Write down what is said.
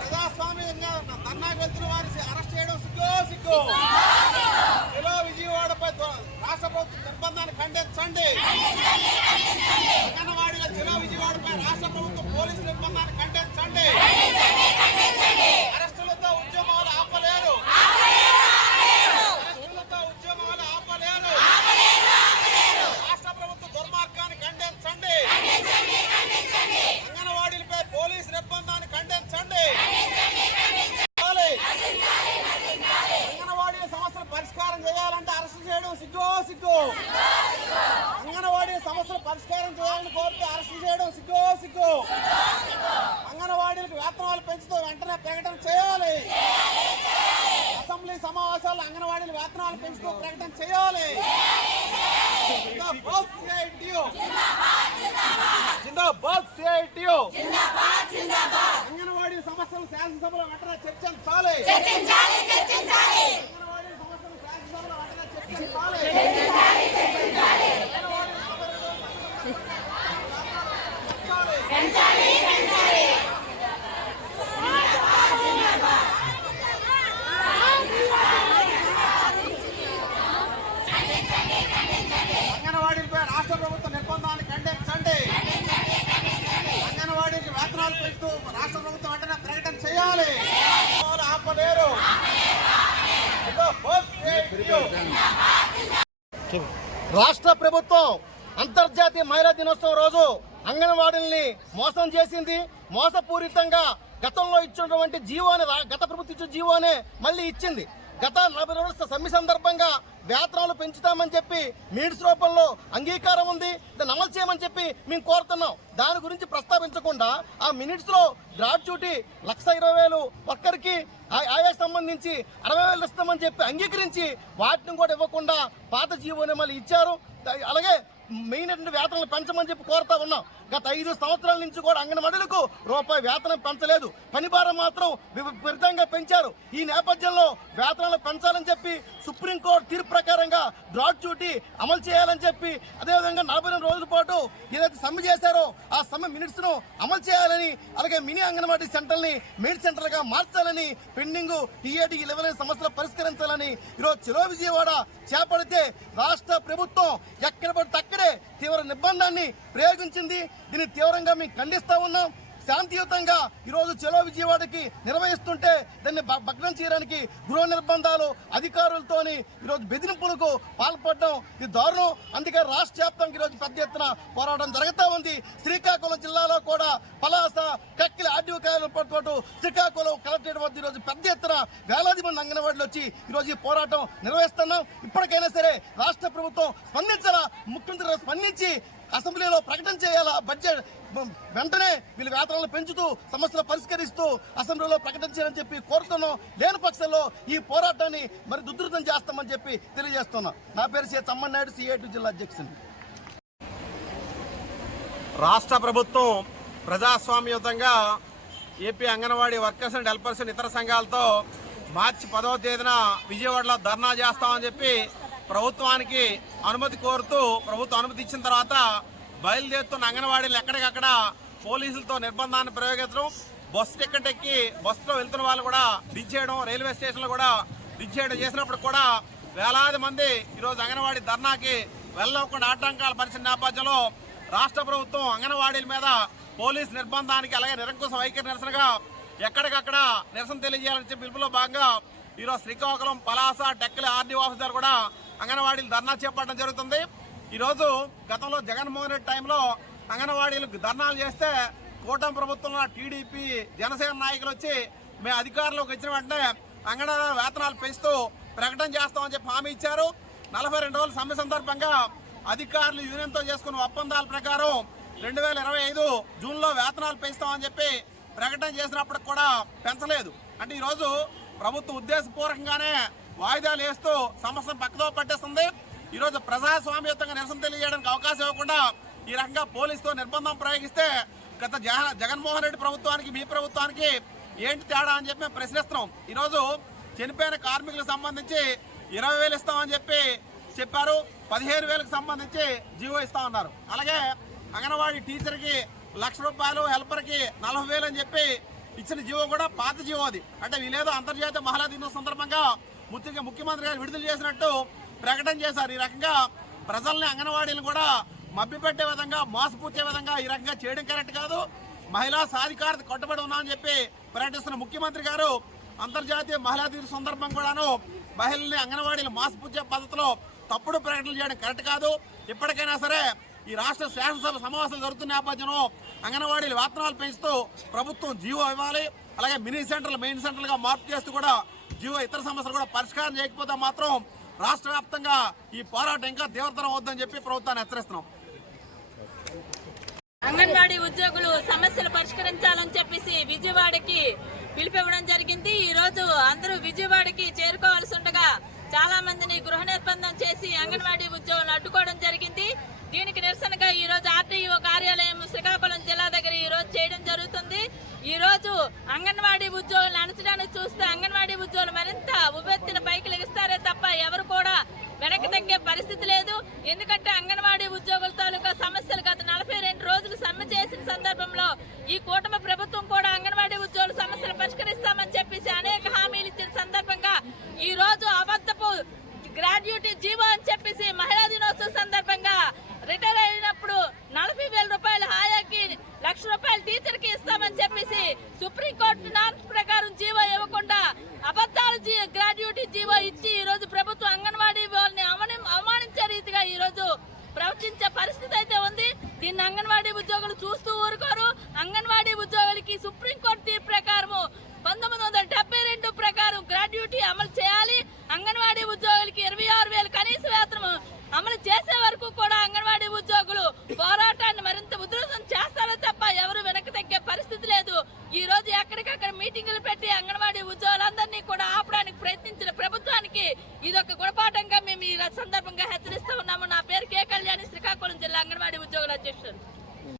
ప్రజాస్వామ్యంగా ధర్నాకు వెళ్తున్న వారిని అరెస్ట్ చేయడం సిగ్గు. చెలో విజయవాడపై రాష్ట్ర ప్రభుత్వం నిర్బంధాన్ని ఖండించండి. అంగన్వాడీల చెలో విజయవాడపై రాష్ట్ర ప్రభుత్వం పోలీసు నిర్బంధాన్ని ఖండించండి. అరెస్టులతో ఉద్యమాలు ఆపలేరు. రాష్ట్ర ప్రభుత్వ దుర్మార్గాన్ని ఖండించండి. అంగన్వాడీలపై పోలీసు నిర్బంధాన్ని ఖండించండి. అంగన్వాడీ సమస్యలు పరిష్కారం చేయాలంటే అరెస్ట్ చేయడం సిగ్గు. అంగన్వాడీ సమస్యలు పరిష్కారం చేయాలని కోరితే అరెస్ట్ చేయడం సిగ్గు. అంగన్వాడీలకు వేతనాలు పెంచుతూ వెంటనే ప్రకటన చేయాలి. అసెంబ్లీ సమావేశాల్లో అంగన్వాడీల వేతనాలు పెంచుతూ ప్రకటన చేయాలి. అంగన్వాడీ సమస్యలు శాసనసభలో వెంటనే చర్చించాలి. అంగన్వాడీ సమస్యలు శాసనసభలో వెంటనే చర్చించాలి. అంగన్వాడీలపై రాష్ట్ర ప్రభుత్వ నిర్బంధాన్ని ఖండించండి. అంగన్వాడీకి వేతనాలు పెంచుతూ రాష్ట్ర ప్రభుత్వం వెంటనే ప్రకటన చేయాలి. ఆపలేరు. రాష్ట్ర ప్రభుత్వం అంతర్జాతీయ మహిళా దినోత్సవం రోజు అంగన్వాడీల్ని మోసం చేసింది. మోసపూరితంగా గతంలో ఇచ్చినటువంటి జీవోని గత ప్రభుత్వం ఇచ్చిన జీవోనే మళ్ళీ ఇచ్చింది. గత 40 రోజుల సమ్మె సందర్భంగా వేతనాలు పెంచుతామని చెప్పి మినిట్స్ రూపంలో అంగీకారం ఉంది. దాన్ని అమలు చేయమని చెప్పి మేము కోరుతున్నాం. దాని గురించి ప్రస్తావించకుండా ఆ మినిట్స్ లో గ్రాట్యుటీ 1,20,000 ఒక్కరికి ఆయా సంబంధించి 60,000 ఇస్తామని చెప్పి అంగీకరించి వాటిని కూడా ఇవ్వకుండా పాత జీవోని మళ్ళీ ఇచ్చారు. అలాగే మెయిన్ వేతనాలు పెంచమని చెప్పి కోరుతా ఉన్నాం. గత 5 సంవత్సరాల నుంచి కూడా అంగన్వాడీలకు రూపాయి వేతనం పెంచలేదు. పని భారం మాత్రం విపరీతంగా పెంచారు. ఈ నేపథ్యంలో వేతనాలు పెంచాలని చెప్పి సుప్రీంకోర్టు తీర్పు ప్రకారంగా గ్రాట్యుటీ అమలు చేయాలని చెప్పి, అదేవిధంగా 42 రోజుల పాటు ఏదైతే సమ్మె చేశారో ఆ సమ్మె మినిట్స్ ను అమలు చేయాలని, అలాగే మినీ అంగన్వాడీ సెంటర్ని మెయిన్ సెంటర్గా మార్చాలని, పెండింగ్ టీఏడీకి ఇవ్వలేని సమస్యలు పరిష్కరించాలని ఈరోజు చెలో విజయవాడ చేపడితే రాష్ట్ర ప్రభుత్వం ఎక్కడ పడితే అక్కడే తీవ్ర నిర్బంధాన్ని ప్రయోగించింది. దీన్ని తీవ్రంగా మేము ఖండిస్తా ఉన్నాం. శాంతియుతంగా ఈరోజు చెలో విజయవాడకి నిర్వహిస్తుంటే దాన్ని భగ్నం చేయడానికి గృహ నిర్బంధాలు అధికారులతోని ఈరోజు బెదిరింపులకు పాల్పడడం ఇది దారుణం. అందుకే రాష్ట్ర వ్యాప్తంగా ఈరోజు పెద్ద ఎత్తున పోరాటం జరుగుతూ ఉంది. శ్రీకాకుళం జిల్లాలో కూడా పలాస, కక్కిలి ఆర్డీఓ కార్యాలయంతో పాటు శ్రీకాకుళం కలెక్టరేట్ వద్ద ఈరోజు పెద్ద ఎత్తున వేలాది మంది అంగన్వాడీలు వచ్చి ఈరోజు ఈ పోరాటం నిర్వహిస్తున్నాం. ఇప్పటికైనా సరే రాష్ట్ర ప్రభుత్వం స్పందించాలా, ముఖ్యమంత్రి స్పందించి అసెంబ్లీలో ప్రకటన చేయాలా. బడ్జెట్ వెంటనే వీళ్ళ వేతనాలు పెంచుతూ సమస్యలు పరిష్కరిస్తూ అసెంబ్లీలో ప్రకటన చేయాలని చెప్పి కోరుతున్నాం. లేని పక్షంలో ఈ పోరాటాన్ని మరి ఉధృతం చేస్తామని చెప్పి తెలియజేస్తున్నాం. నా పేరు సి తమ్మన్నాయుడు, CA2 జిల్లా అధ్యక్షుడు. రాష్ట్ర ప్రభుత్వం ప్రజాస్వామ్యయుతంగా AP anganwadi workers and helpers ఇతర సంఘాలతో మార్చి 10వ తేదీన విజయవాడలో ధర్నా చేస్తామని చెప్పి ప్రభుత్వానికి అనుమతి కోరుతూ ప్రభుత్వం అనుమతి ఇచ్చిన తర్వాత బయలుదేరుతున్న అంగన్వాడీలు ఎక్కడికక్కడ పోలీసులతో నిర్బంధాన్ని ప్రయోగించడం, బస్సు టికెట్ ఎక్కి బస్సులో వెళ్తున్న వాళ్ళు కూడా దించేయడం, రైల్వే స్టేషన్లో కూడా దించేయడం చేసినప్పుడు కూడా వేలాది మంది ఈరోజు అంగన్వాడీ ధర్నాకి వెళ్ళకుండా ఆటంకాలు పరిచిన నేపథ్యంలో రాష్ట్ర ప్రభుత్వం అంగన్వాడీల మీద పోలీసు నిర్బంధానికి అలాగే నిరంకుశ వైఖరి నిరసనగా ఎక్కడికక్కడ నిరసన తెలియజేయాలని చెప్పి పిలుపులో భాగంగా ఈరోజు శ్రీకాకుళం, పలాస, టెక్కలి ఆర్డీఓ ఆఫీస్ దగ్గర కూడా అంగన్వాడీలు ధర్నా చేపట్టడం జరుగుతుంది. ఈరోజు గతంలో జగన్మోహన్ రెడ్డి టైంలో అంగన్వాడీలకు ధర్నాలు చేస్తే కూటమి ప్రభుత్వంలో టీడీపీ, జనసేన నాయకులు వచ్చి మేము అధికారంలోకి వచ్చిన వెంటనే అంగన్వాడీ వేతనాలు పెంచుతూ ప్రకటన చేస్తామని చెప్పి హామీ ఇచ్చారు. 42 రోజుల సమ్మె సందర్భంగా అధికారులు యూనియన్తో చేసుకున్న ఒప్పందాల ప్రకారం 2025 జూన్లో వేతనాలు పెంచుతామని చెప్పి ప్రకటన చేసినప్పటికి కూడా పెంచలేదు. అంటే ఈరోజు ప్రభుత్వం ఉద్దేశపూర్వకంగానే వాయిదాలు వేస్తూ సమస్యను పక్కదో పట్టేస్తుంది. ఈరోజు ప్రజాస్వామ్యయుతంగా నిరసన తెలియజేయడానికి అవకాశం ఇవ్వకుండా ఈ రకంగా పోలీసుతో నిర్బంధం ప్రయోగిస్తే గత జగన్మోహన్ రెడ్డి ప్రభుత్వానికి మీ ప్రభుత్వానికి ఏంటి తేడా అని చెప్పి మేము ప్రశ్నిస్తున్నాం. ఈరోజు చనిపోయిన కార్మికులకు సంబంధించి 20,000 ఇస్తామని చెప్పారు. 15,000కు సంబంధించి జీవో ఇస్తామన్నారు. అలాగే అంగన్వాడీ టీచర్కి రూపాయలు, హెల్పర్కి 40,000 అని చెప్పి ఇచ్చిన జీవో కూడా పాత జీవో అది. అంటే వీళ్ళేదో అంతర్జాతీయ మహిళా దినోత్సవం సందర్భంగా ముఖ్యమంత్రి గారు విడుదల చేసినట్టు ప్రకటన చేశారు. ఈ రకంగా ప్రజల్ని, అంగన్వాడీలను కూడా మభ్యపెట్టే విధంగా, మోసపుచ్చే విధంగా ఈ రకంగా చేయడం కరెక్ట్ కాదు. మహిళా సాధికారత కట్టుబడి ఉన్నామని చెప్పి ప్రకటిస్తున్న ముఖ్యమంత్రి గారు అంతర్జాతీయ మహిళా దినోత్సవం సందర్భం కూడాను మహిళల్ని, అంగన్వాడీలు మోసపుచ్చే పద్ధతిలో తప్పుడు ప్రకటనలు చేయడం కరెక్ట్ కాదు. ఇప్పటికైనా సరే ఈ రాష్ట్ర శాసనసభ సమావేశాలు జరుగుతున్న నేపథ్యంలో అంగన్వాడీల వేతనాలు పెంచుతూ ప్రభుత్వం జీవో ఇవ్వాలి. అలాగే మినీ సెంటర్లు మెయిన్ సెంటర్లుగా మార్పు చేస్తూ కూడా జీవో ఇతర సమస్యలు కూడా పరిష్కారం చేయకపోతే మాత్రం రాష్ట్ర వ్యాప్తంగా ఈ పోరాటం ఇంకా తీవ్రతరం అవుతుందని చెప్పి ప్రభుత్వాన్ని హెచ్చరిస్తున్నాం. అంగన్వాడీ ఉద్యోగులు సమస్యలు పరిష్కరించాలని చెప్పేసి విజయవాడకి పిలిపివ్వడం జరిగింది. ఈ రోజు అందరూ విజయవాడకి చేరుకోవాల్సి ఉండగా చాలా మందిని గృహ నిర్బంధం చేసి అంగన్వాడీ ఉద్యోగులను అడ్డుకోవడం జరిగింది. దీనికి నిరసనగా ఈ రోజు ఆర్టీఓ కార్యాలయం శ్రీకాకుళం జిల్లా దగ్గర ఈ రోజు చేయడం జరుగుతుంది. ఈ రోజు అంగన్వాడీ ఉద్యోగులను అణచడానికి చూస్తే అంగన్వాడీ ఉద్యోగులు మరింత ఉవ్వెత్తిన పైకి లెగిస్తారే తప్ప ఎవరు కూడా వెనక్కి తగ్గే పరిస్థితి లేదు. ఎందుకంటే అంగన్వాడీ ఉద్యోగుల తాలూకా సమస్యలు గత 42 రోజులు సమ్మె చేసిన సందర్భంలో ఈ కూటమి ప్రభుత్వం కూడా అంగన్వాడీ ఉద్యోగుల సమస్యలు పరిష్కరిస్తామని చెప్పేసి అనేక హామీలు ఇచ్చిన సందర్భంగా ఈ రోజు అబద్ధపు గ్రాడ్యుయేటీ జీవో అని చెప్పేసి మహిళా దినోత్సవం సందర్భంగా రిటైర్ అయినప్పుడు 40,000 రూపాయలు హాయాకి, ₹1,00,000 టీచర్ కి ఇస్తామని చెప్పేసి సుప్రీంకోర్టు నామ్స్ ప్రకారం జీవో ఇవ్వకుండా అబద్ధాలు గ్రాడ్యుయేటీ జీవో ఇచ్చి ఈ రోజు ప్రభుత్వం అంగన్వాడీ వాళ్ళని అవమానించే రీతిగా ఈ రోజు ప్రవర్తించే పరిస్థితి అయితే ఉంది. దీన్ని అంగన్వాడీ ఉద్యోగులు చూస్తూ ఊరుకోరు. అంగన్వాడీ ఉద్యోగులకి సుప్రీంకోర్టు తీర్పు ప్రకారము 1972 ప్రకారం గ్రాడ్యుయేటీ అమలు చేయాలి. అంగన్వాడీ ఉద్యోగులకి 26,000 కనీస వేతనం అమలు చేసే వరకు కూడా అంగన్వాడీ ఉద్యోగులు పోరాటాన్ని మరింత ఉధృతం చేస్తారో తప్ప ఎవరు వెనక్కి తగ్గే పరిస్థితి లేదు. ఈ రోజు ఎక్కడికక్కడ మీటింగులు పెట్టి అంగన్వాడీ ఉద్యోగులందరినీ కూడా ఆపడానికి ప్రయత్నించిన ప్రభుత్వానికి ఇదొక గుణపాఠంగా మేము ఈ సందర్భంగా హెచ్చరిస్తూ ఉన్నాము. నా పేరు కే కళ్యాణి, శ్రీకాకుళం జిల్లా అంగన్వాడీ ఉద్యోగుల అధ్యక్షుడు.